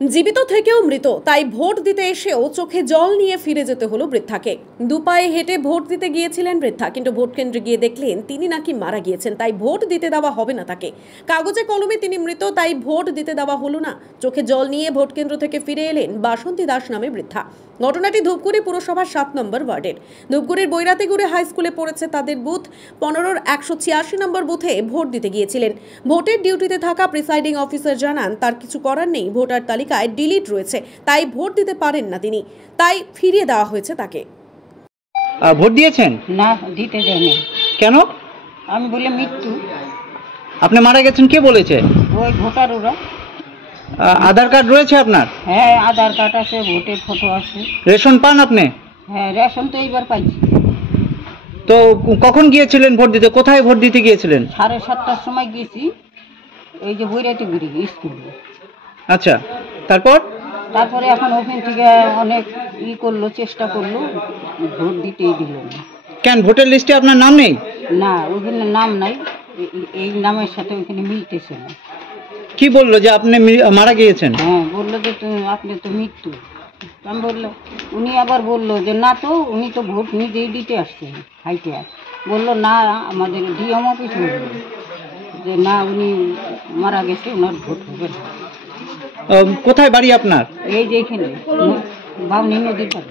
জীবিত থেকেও মৃত, তাই ভোট দিতে এসেও চোখে জল নিয়ে ফিরে যেতে হলো বৃদ্ধাকে। দুপায়ে হেঁটে ভোট দিতে গিয়েছিলেন বৃদ্ধা, কিন্তু ভোট কেন্দ্রে গিয়ে দেখলেন তিনি নাকি মারা গিয়েছেন, তাই ভোট দিতে দেওয়া হবে না তাকে। কাগজে কলমে তিনি মৃত, তাই ভোট দিতে দেওয়া হলো না। চোখে জল নিয়ে ভোট কেন্দ্র থেকে ফিরে এলেন বাসন্তী দাস নামে বৃদ্ধা। ঘটনাটি ধূপগুড়ি পুরসভার 7 নম্বর ওয়ার্ডের। ধূপগুড়ির বৈরাতিগুড়ি হাই স্কুলে পড়েছে তাদের বুথ 15-র 186 নম্বর বুথে ভোট দিতে গিয়েছিলেন। ভোটের ডিউটিতে থাকা প্রিসাইডিং অফিসার জানান তার কিছু করার নেই, ভোটার তালিকায় ডিলিট রয়েছে, তাই ভোট দিতে পারেন না তিনি, তাই ফিরিয়ে দেওয়া হয়েছে তাকে। ভোট দিয়েছেন? না, দিতে দেয়নি। কেন? আমি বলে মৃত্যু। আপনি মারা গেছেন কে বলেছে? ওই ভোটার ওরা। আধার কার্ড রয়েছে আপনার? হ্যাঁ, আধার কার্ড আছে, ভোটের ফটো আছে। রেশন পান আপনি? হ্যাঁ, রেশন তো এইবার পাইছি। তো কখন গিয়েছিলেন ভোট দিতে? কোথায় ভোট দিতে গিয়েছিলেন? 7:30টার সময় গেছি, এই যে বৈরাতিগুড়ি স্কুলে। আচ্ছা, তারপরে এখন ওখান থেকে অনেক করলো, চেষ্টা করলো, ভোট দিতেই দিল না। কেন ভোটার লিস্টে আপনার নাম নেই? না, ওখানে নাম নাই, এই নামের সাথে ওখানে মিলতেছে না। কি বললো যে আপনি মারা গিয়েছেন? হ্যাঁ, বললো যে আপনি তো মৃত্যু। আমি বললো, উনি আবার বললো যে না, তো উনি তো ভোট নিজেই দিতে আসছেন হাইটে। বললো না, আমাদের ডিএম অফিস বললো যে না, উনি মারা গেছে, ওনার ভোট হবে না। কোথায় বাড়ি আপনার? এই যে এখানে বামনি নদীর পাড়ে।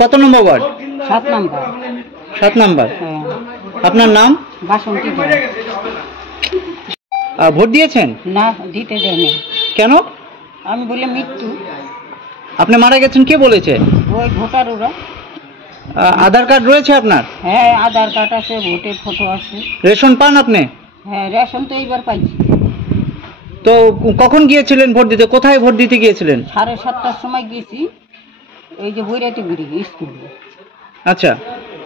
কত নম্বর ওয়ার্ড? 7 নম্বর। 7 নম্বর। হ্যাঁ। আপনার নাম? বাসন্তী দাস। ভোট দিয়েছেন? না, দিতে দেয়নি। কেন? আমি বলে মৃত্যু। আপনি মারা গেছেন কে বলেছে? ওই ভোটার ওরা। আধার কার্ড রয়েছে আপনার? হ্যাঁ, আধার কার্ড আছে, ভোটের ফটো আছে। রেশন পান আপনি? হ্যাঁ, রেশন তো এইবার পাইছি। তো কখন গিয়েছিলেন ভোট দিতে? কোথায় ভোট দিতে গিয়েছিলেন? 7:30টার সময় গেছি, এই যে বৈরাতিগুড়ি স্কুলে। আচ্ছা,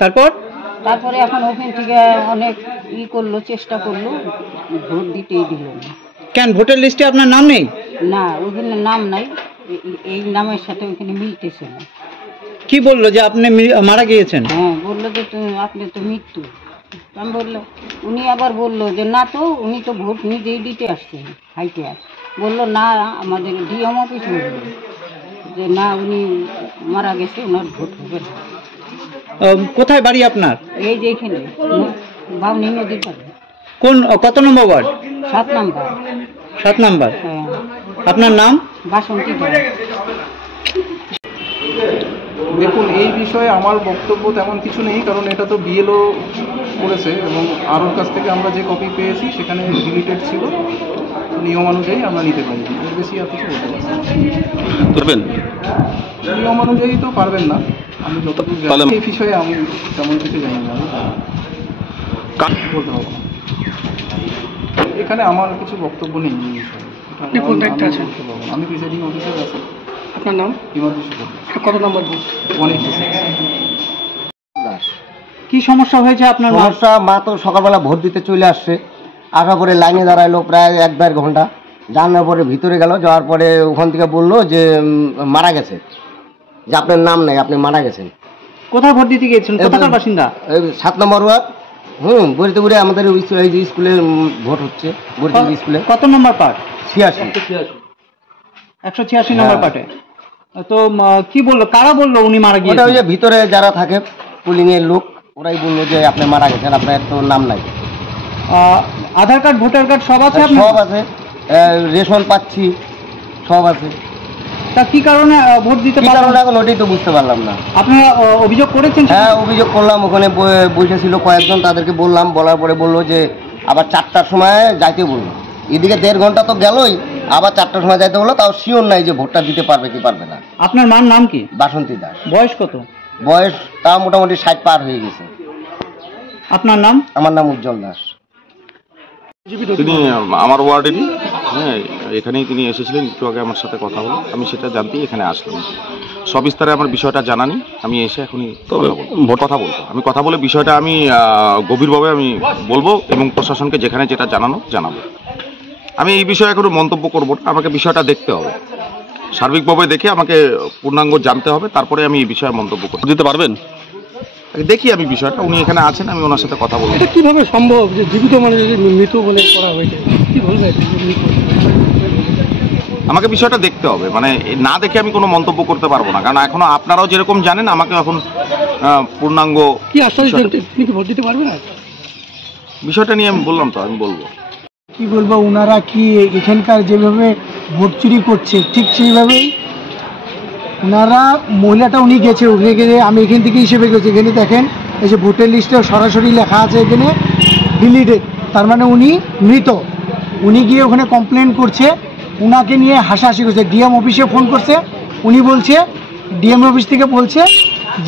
তারপরে এখন ওখান থেকে অনেক করলো, চেষ্টা করলো, ভোট দিতেই দিল না। কেন ভোটার লিস্টে আপনার নাম নেই? না, ওখানে নাম নাই, এই নামের সাথে ওখানে মিলতেছে না। কি বললো যে আপনি মারা গিয়েছেন? হ্যাঁ, বললো যে আপনি তো মৃত্যু। আমি বললো, উনি আবার বললো যে না, তো উনি তো ভোট নিজেই দিতে আসছেন হাইটে। বললো না, আমাদের ডিএম অফিস বললো যে না, উনি মারা গেছে, ওনার ভোট হবে না। কোথায় বাড়ি আপনার? এই যে এখানে বামনি নদীর পাড়ে। কত নম্বর ওয়ার্ড? 7 নম্বর। 7 নম্বর। হ্যাঁ। আপনার নাম? বাসন্তী দাস। দেখুন, এই বিষয়ে আমার বক্তব্য তেমন কিছু নেই, কারণ এটা তো বিএলও করেছে এবং আরোর কাছ থেকে আমরা যে কপি পেয়েছি সেখানে ডিলিটেড ছিল। নিয়ম অনুযায়ী আমরা নিতে পারি, এর বেশি আর কিছু বলতে পারবেন। নিয়ম অনুযায়ী তো পারবেন না, আমি যতটুকু জানি এই বিষয়ে আমি তেমন কিছু জানি না, বলতে হবে। এখানে আমার কিছু বক্তব্য নেই এই বিষয়ে। আমি প্রিসাইডিং অফিসার আছি। আপনার নাম? কত নম্বর বুথ? 186। কি সমস্যা হয়েছে আপনার? সমস্যা, মা তো সকালবেলা ভোট দিতে চলে আসছে, আসার পরে লাইনে দাঁড়াইলো প্রায় 1-1.5 ঘন্টা। জানার পরে ভিতরে গেল, যাওয়ার পরে ওখান থেকে বললো যে মারা গেছে, যে আপনার নাম নেই, আপনি মারা গেছেন। কোথায় ভোট দিতে গিয়েছেন? কোথাকার বাসিন্দা? 7 নম্বর ওয়ার্ড। বরিতে আমাদের এই যে স্কুলে ভোট হচ্ছে, বরিতে স্কুলে। কত নম্বর পার্ট? 86 নম্বর পার্টে। তো কি বললো, কারা বললো উনি মারা গিয়েছেন? ওই যে ভিতরে যারা থাকে পুলিং এর লোক, ওরাই বললো যে আপনি মারা গেছেন, আপনার তো নাম নাই। আধার কার্ড, ভোটার কার্ড সব আছে? সব আছে, রেশন পাচ্ছি, সব আছে। তা কি কারণে ভোট দিতে পারলেন না? এখন ওটাই তো বুঝতে পারলাম না। আপনারা অভিযোগ করেছেন? হ্যাঁ, অভিযোগ করলাম। ওখানে বসেছিল কয়েকজন, তাদেরকে বললাম, বলার পরে বললো যে আবার 4টার সময় যাইতে বললো। এদিকে 1.5 ঘন্টা তো গেলই, আবার 4টার সময় যাইতে বললো। তাও শিওর নাই যে ভোটটা দিতে পারবে কি পারবে না। আপনার মার নাম কি? বাসন্তী দাস। বয়স কত? বয়স তা মোটামুটি 60 পার হয়ে গেছে। আপনার নাম? আমার নাম উজ্জ্বল দাস। তিনি আমার ওয়ার্ডেরই, হ্যাঁ, এখানেই তিনি এসেছিলেন, একটু আগে আমার সাথে কথা হলো, আমি সেটা জানতেই এখানে আসলাম। সবিস্তারে আমার বিষয়টা জানানি, আমি এসে এখনই আমি কথা বলে বিষয়টা আমি গভীরভাবে আমি বলবো এবং প্রশাসনকে যেখানে যেটা জানাবো। আমি এই বিষয়ে এখনো মন্তব্য করবো না, আমাকে বিষয়টা দেখতে হবে, সার্বিকভাবে দেখে আমাকে পূর্ণাঙ্গ জানতে হবে, তারপরে আমি এই বিষয়ে মন্তব্য করতে দিতে পারবেন। দেখি আমি বিষয়টা, উনি এখানে আছেন, আমি ওনার সাথে কথা বলবো। এটা কিভাবে সম্ভব যে জীবিত মানে মৃত বলে করা হয়েছে? কি বলবে? আমাকে বিষয়টা দেখতে হবে, মানে না দেখে আমি কোনো মন্তব্য করতে পারবো না, কারণ এখনো আপনারাও যেরকম জানেন আমাকে এখন পূর্ণাঙ্গ কি আশ্বাস দেন তুমি কি ভোট দিতে পারবে না? বিষয়টা নিয়ে আমি বললাম তো, আমি বলবো। কি বলবো, ওনারা কি এখানকার যেভাবে ভোট চুরি করছে ঠিক সেইভাবেই ওনারা, মহিলাটা উনি গেছে, ওখানে গিয়ে আমি এখান থেকে হিসেবে গেছি, এখানে দেখেন এই যে ভোটার লিস্টে সরাসরি লেখা আছে এখানে ডিলিটেড, তার মানে উনি মৃত। উনি গিয়ে ওখানে কমপ্লেন করছে, উনাকে নিয়ে হাসাহাসি করছে, ডিএম অফিসে ফোন করছে, উনি বলছে ডিএম অফিস থেকে বলছে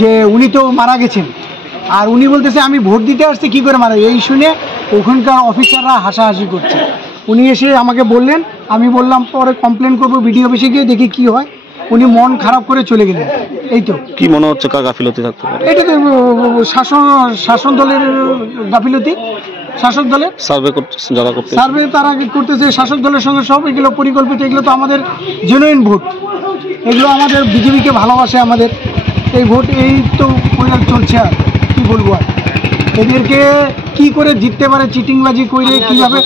যে উনি তো মারা গেছেন, আর উনি বলতেছে আমি ভোট দিতে আসছি কী করে মারা, এই শুনে ওখানকার অফিসাররা হাসাহাসি করছে। উনি এসে আমাকে বললেন, আমি বললাম পরে কমপ্লেন করবো বিডিও অফিসে গিয়ে, দেখি কি হয়। উনি মন খারাপ করে চলে গেলেন। এই তো কি মনে হচ্ছে, কার গাফিলতি থাকতে পারে? এটা তো শাসন দলের গাফিলতি, শাসক দলের সার্ভে করতে যারা করতে সার্ভে তারা করতেছে শাসক দলের সঙ্গে, সব এগুলো পরিকল্পিত, এগুলো তো আমাদের জেনুইন ভোট, এগুলো আমাদের বিজেপিকে ভালোবাসে আমাদের এই ভোট, এই তো চলছে। আর কি বলবো, আর এদেরকে কি করে জিততে পারে, চিটিংবাজি করে কিভাবে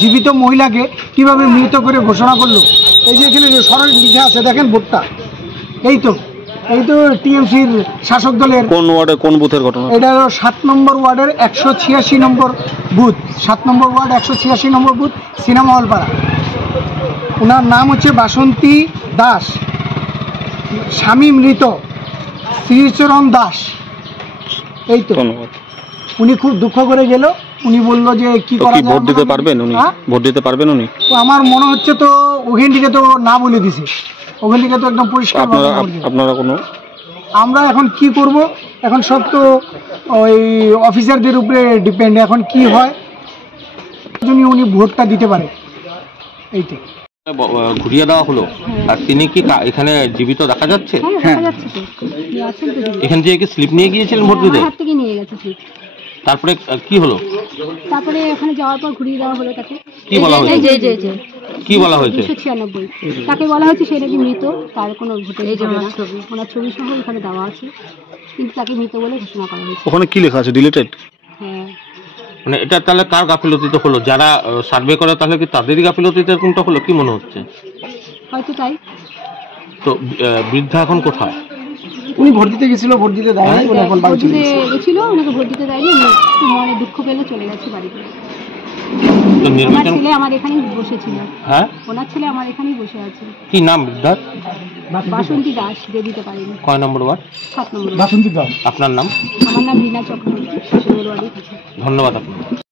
জীবিত মহিলাকে কিভাবে মৃত করে ঘোষণা করলো। এই যে এখানে সরাসরি লিখে আছে দেখেন ভোটটা, এই তো টিএমসির শাসক দলের। কোন ওয়ার্ডে কোন বুথের ঘটনা? এটা হলো 7 নম্বর ওয়ার্ডের 186 নম্বর বুথ, 7 নম্বর ওয়ার্ড 186 নম্বর বুথ, সিনেমা হল পাড়া। ওনার নাম হচ্ছে বাসন্তী দাস, স্বামী মৃত শ্রীচরণ দাস। এই তো উনি খুব দুঃখ করে গেল, উনি বললো যে কি করা যায়, ভোট দিতে পারবেন উনি? ভোট দিতে পারবেন উনি? আমার মনে হচ্ছে তো ওখান থেকে তো না বলে দিছে, ওখান থেকে তো একদম পরিষ্কার। আপনারা কোনো, আমরা এখন কি করব, এখন সব তো ওই অফিসারদের উপরে ডিপেন্ড, এখন কি হয় যদি উনি ভোটটা দিতে পারে। এইটা ঘুরিয়ে দেওয়া হলো, আর তিনি কি এখানে জীবিত দেখা যাচ্ছে? হ্যাঁ, এখান থেকে কি স্লিপ নিয়ে গিয়েছিলেন ভোট দিতে? হাত থেকে নিয়ে গেছে স্লিপ। তারপরে কি হলো? তারপরে ওখানে যাওয়ার পর ঘুরিয়ে দেওয়া হলো তাকে। কি বলা হয়েছে? কি বলা হয়েছে? 296 তাকে বলা হচ্ছে সে নাকি মৃত, তার কোনো ভোটের ছবি, ওনার ছবি সহ এখানে দেওয়া আছে, কিন্তু তাকে মৃত বলে ঘোষণা করা হয়েছে। ওখানে কি লেখা আছে, ডিলিটেড? হ্যাঁ, মানে এটা তাহলে কার গাফিলতিতে হলো? যারা সার্ভে করে তাহলে কি তাদেরই গাফিলতিতে কোনটা হলো, কি মনে হচ্ছে? হয়তো তাই। তো বৃদ্ধা এখন কোথায়? উনি ভোট দিতে গেছিল, ভোট দিতে দেয়নি, উনি এখন বাড়ি চলে গেছে। গেছিল, ওনাকে ভোট দিতে দেয়নি, মনে দুঃখ পেলে চলে গেছে বাড়িতে। তো ওনার নির্বাচন, ছেলে আমার এখানেই বসেছিল। হ্যাঁ, ওনার ছেলে আমার এখানেই বসে আছে। কি নাম বৃদ্ধার? বাসন্তী দাস, দিয়ে দিতে পারিনি। কয় নম্বর ওয়ার্ড? 7 নম্বর। বাসন্তী দাস। আপনার নাম? আমার নাম রীনা চক্রবর্তী, 7 নম্বর ওয়ার্ডে। ধন্যবাদ আপনার।